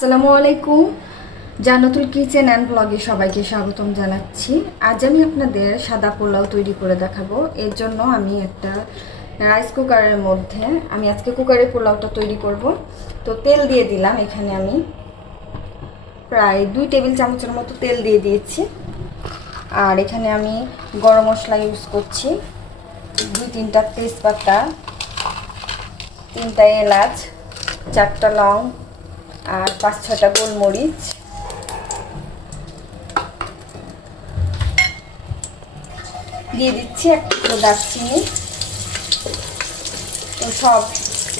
আসসালামু আলাইকুম। জান্নাতুল kitchen and ব্লগে সবাইকে স্বাগতম জানাচ্ছি। আজ আমি আপনাদের সাদা পোলাও তৈরি করে দেখাবো। এর জন্য আমি একটা রাইস কুকারের মধ্যে, আমি আজকে কুকারে পোলাওটা তৈরি করব। তো তেল দিয়ে দিলাম এখানে আমি প্রায় দুই টেবিল চামচের মতো তেল দিয়ে দিয়েছি। আর এখানে আমি গরম মশলা ইউজ করছি। দুই তিনটা তেজপাতা, তিনটা এলাচ, চারটা লং আর পাঁচ ছটা গোলমরিচ। দিয়ে দিচ্ছি একটু দারচিনি। তো সব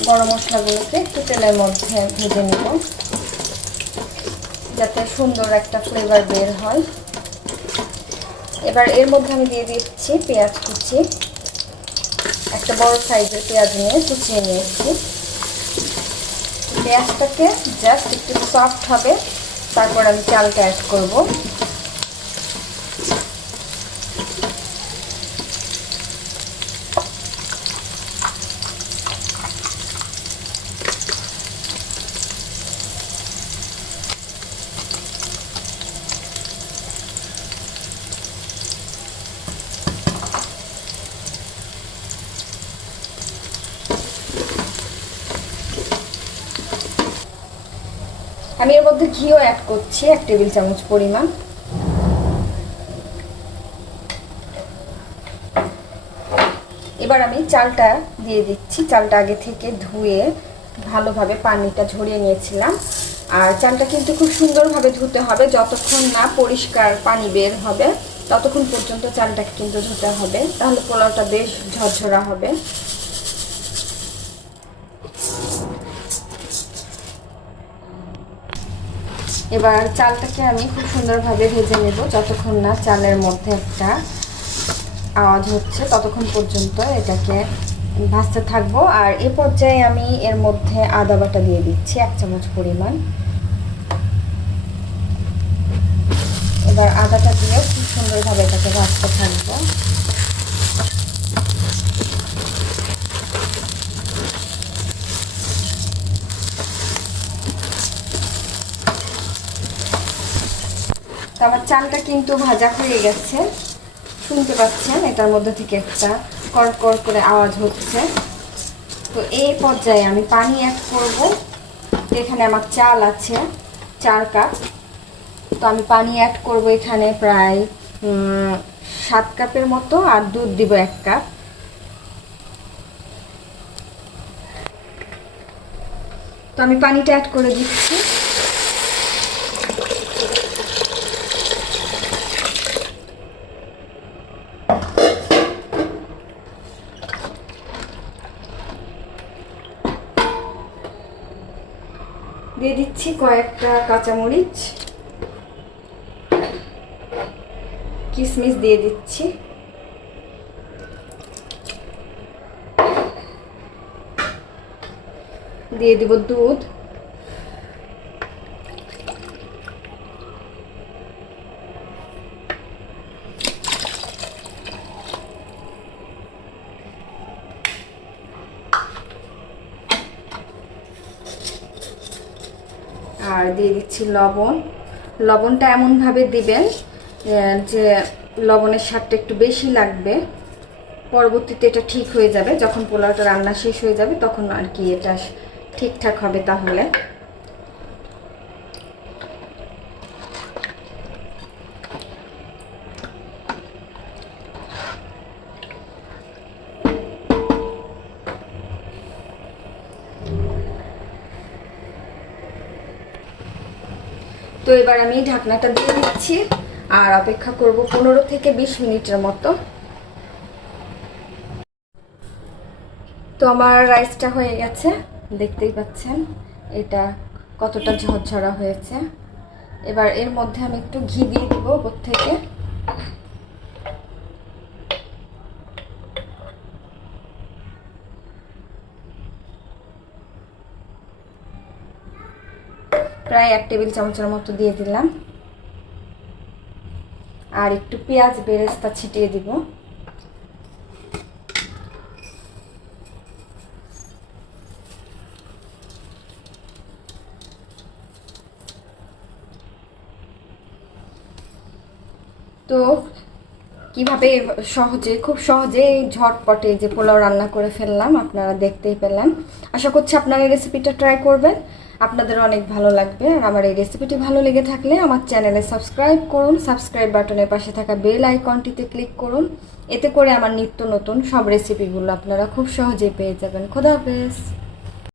গরম মশলাগুলোকে একটু তেলের মধ্যে ভেজে নেব। যাতে সুন্দর একটা ফ্লেভার বের হয়। এবার এর মধ্যে আমি দিয়ে দিচ্ছি পেঁয়াজ কুচি। একটা বড় সাইজের পেঁয়াজ নিয়ে কুচিয়ে নিয়েছি। পেঁয়াজটাকে জাস্ট একটু সফট হবে তারপর আমি চালটা অ্যাড করব। আমি এর মধ্যে ঘিও অ্যাড করছি, এক টেবিল চামচ পরিমাণ। এবার আমি চালটা দিয়ে দিচ্ছি। চালটা আগে থেকে ধুয়ে ভালোভাবে পানিটা ঝরিয়ে নিয়েছিলাম। আর চালটা কিন্তু খুব সুন্দরভাবে ধুতে হবে। যতক্ষণ না পরিষ্কার পানি বের হবে, ততক্ষণ পর্যন্ত চালটাকে কিন্তু ধুতে হবে। তাহলে পোলাওটা বেশ ঝরঝরা হবে। এবার চালটাকে আমি খুব সুন্দরভাবে ভেজে নেব যতক্ষণ না চালের মধ্যে একটা আওয়াজ হচ্ছে, ততক্ষণ পর্যন্ত এটাকে ভাজতে থাকব। আর এ পর্যায়ে আমি এর মধ্যে আদা বাটা দিয়ে দিচ্ছি, এক চামচ পরিমাণ। এবার আদাটা দিয়েও খুব সুন্দরভাবে এটাকে ভাজতে থাকব। তো আমার চালটা কিন্তু ভাজা হয়ে গেছে। শুনতে পাচ্ছেন, এটার মধ্যে থেকে একটা কর করে আওয়াজ হচ্ছে। তো এই পর্যায়ে আমি পানি অ্যাড করব। এখানে আমার চাল আছে, চার কাপ। তো আমি পানি অ্যাড করব এখানে প্রায় সাত কাপের মতো, আর দুধ দিব এক কাপ। তো আমি পানিটা অ্যাড করে দিচ্ছি। দিয়ে দিচ্ছি কয়েকটা কাঁচামরিচ। কিশমিশ দিয়ে দিচ্ছি। দিয়ে দিব দুধ। আর দিয়ে দিচ্ছি লবণ। লবণটা এমনভাবে দিবেন যে লবণের স্বাদটা একটু বেশি লাগবে। পরবর্তীতে এটা ঠিক হয়ে যাবে, যখন পোলাওটা রান্না শেষ হয়ে যাবে, তখন আর কি এটা ঠিকঠাক হবে তাহলে। তো এবার আমি ঢাকনাটা দিয়ে দিচ্ছি আর অপেক্ষা করব পনেরো থেকে বিশ মিনিটের মতো। তো আমার রাইসটা হয়ে গেছে, দেখতেই পাচ্ছেন, এটা কতটা ঝরঝরা হয়েছে। এবার এর মধ্যে আমি একটু ঘি দিয়ে দেবো ওপর থেকে। প্রায় এক টেবিল চামচের মতো দিয়ে দিলাম। আর একটু পেঁয়াজ বেরেস্তা ছিটিয়ে দিব। তো কীভাবে সহজে, খুব সহজে ঝটপটে যে পোলাও রান্না করে ফেললাম, আপনারা দেখতেই পেলেন। আশা করছি আপনারা এই রেসিপিটা ট্রাই করবেন। আপনাদের অনেক ভালো লাগবে। আর আমার এই রেসিপিটি ভালো লেগে থাকলে আমার চ্যানেলে সাবস্ক্রাইব করুন। সাবস্ক্রাইব বাটনের পাশে থাকা বেল আইকনটিতে ক্লিক করুন। এতে করে আমার নিত্য নতুন সব রেসিপিগুলো আপনারা খুব সহজেই পেয়ে যাবেন। খোদা হাফেজ।